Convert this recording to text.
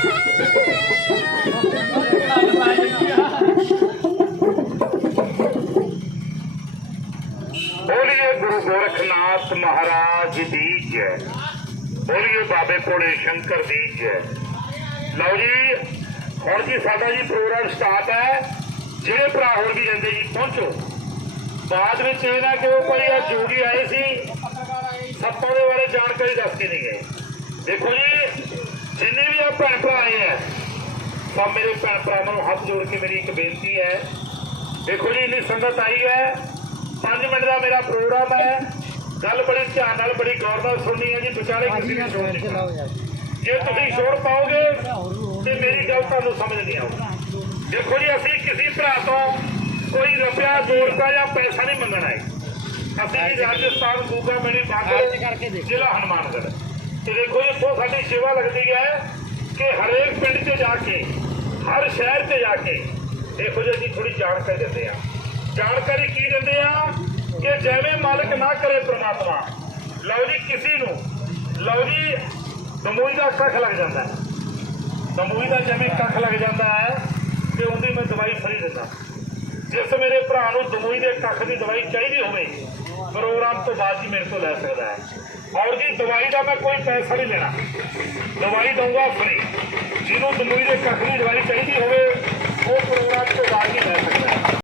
ਬੋਲੀਏ ਜੈ। ਲਓ ਜੀ, ਹੁਣ ਜੀ ਸਾਡਾ ਜੀ ਪ੍ਰੋਗਰਾਮ ਸਟਾਰਟ ਹੈ। ਜਿਹੜੇ ਭਰਾ ਹੋਰ ਵੀ ਜਾਂਦੇ ਜੀ, ਪਹੁੰਚੋ। ਬਾਅਦ ਵਿੱਚ ਇਹ ਨਾ ਕਿ ਉਹ ਕੋਈ ਆ ਜੋਗੀ ਆਏ ਸੀ। ਸੱਪਾਂ ਦੇ ਬਾਰੇ ਜਾਣਕਾਰੀ ਦੱਸ ਨਹੀਂ ਗਏ ਦੇਖੋ ਜੀ ਸਭ ਮੇਰੇ ਭੈਣ ਭਰਾਵਾਂ ਨੂੰ ਹੱਥ ਜੋੜ ਕੇ ਮੇਰੀ ਇੱਕ ਬੇਨਤੀ ਹੈ। ਦੇਖੋ ਜੀ ਇੰਨੀ ਸੰਗਤ ਆਈ ਹੈ। 5 ਮਿੰਟ ਦਾ ਮੇਰਾ ਪ੍ਰੋਗਰਾਮ ਹੈ। ਗੱਲ ਬੜੀ ਧਿਆਨ ਨਾਲ ਬੜੀ ਗੌਰ ਨਾਲ ਸੁਣਨੀ ਹੈ ਜੀ ਵਿਚਾਰੇ ਕਿਸੇ ਦੀ ਸੁਣ ਨਹੀਂ ਜੇ ਤੁਸੀਂ ਸ਼ੋਰ ਪਾਓਗੇ ਤੇ ਮੇਰੀ ਗੱਲ ਤੁਹਾਨੂੰ ਸਮਝ ਨਹੀਂ ਆਊਗੀ। ਦੇਖੋ ਜੀ ਅਸੀਂ ਕਿਸੇ ਭਰਾ ਤੋਂ ਕੋਈ ਰੁਪਿਆ ਰੁਪਿਆ ਜਾਂ ਪੈਸਾ ਨਹੀਂ ਮੰਗਣਾ ਹੈ ਅਸੀਂ ਰਾਜਸਥਾਨ ਗੂਗਾ ਮੇਰੀ ਬਾਗੜ ਜ਼ਿਲ੍ਹਾ ਹਨੂਮਾਨਗੜ੍ਹ। ਤੇ ਦੇਖੋ ਜੀ ਇੱਥੋਂ ਸਾਡੀ ਸੇਵਾ ਲੱਗਦੀ ਹੈ ਕਿ ਹਰੇਕ ਪਿੰਡ 'ਚ ਜਾ ਕੇ ਹਰ ਸ਼ਹਿਰ 'ਚ ਜਾ ਕੇ ਦੇਖੋ ਜੀ ਅਸੀਂ ਥੋੜੀ ਜਾਣਕਾਰੀ ਦਿੰਦੇ ਆ। ਜਾਣਕਾਰੀ ਕੀ ਦਿੰਦੇ ਆ? ਕਿ ਜਿਵੇਂ ਮਾਲਕ ਨਾ ਕਰੇ ਪ੍ਰਮਾਤਮਾ, ਲਓ ਜੀ ਕਿਸੇ ਨੂੰ, ਲਓ ਜੀ ਦਮੂਈ ਦਾ ਕੱਖ ਲੱਗ ਜਾਂਦਾ ਹੈ। ਦਮੂਈ ਦਾ ਜਿਵੇਂ ਕੱਖ ਲੱਗ ਜਾਂਦਾ ਹੈ ਤੇ ਉਹਦੀ ਮੈਂ ਦਵਾਈ ਫਰੀ ਦਿੰਦਾ। ਜਿਸ ਮੇਰੇ ਭਰਾ ਨੂੰ ਦਮੂਈ ਦੇ ਕੱਖ ਦੀ ਦਵਾਈ ਚਾਹੀਦੀ ਹੋਵੇ ਪ੍ਰੋਗਰਾਮ ਤੋਂ ਬਾਅਦ ਹੀ ਮੇਰੇ ਤੋਂ ਲੈ ਸਕਦਾ ਹੈ। ਔਰ ਜੀ ਦਵਾਈ ਦਾ ਮੈਂ ਕੋਈ ਪੈਸਾ ਨਹੀਂ ਲੈਣਾ। ਦਵਾਈ ਦਊਂਗਾ ਫਰੀ। ਜਿਹਨੂੰ ਦਮੂਈ ਦੇ ਕੱਖ ਦੀ ਦਵਾਈ